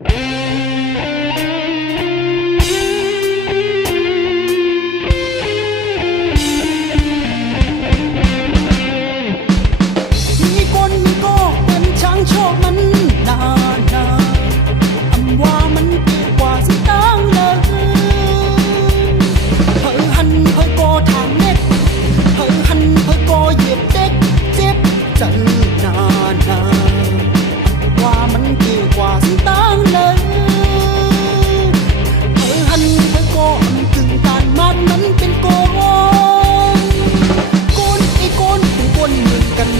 มีคนก็เป็นช้างโชคมันนานอำว่ามันดีกว่าสิตั้งเลยเฮอหันเฮอโกทางเน็ตเฮอหันเฮอโกเหยียบเด็กเจ็บเจอนานว่ามันดีกว่าสิตั้งเลยเฮอหันเฮอโกถึงการมันนั้นเป็นโกนไอ้โกนเป็นโกนเหมือนกัน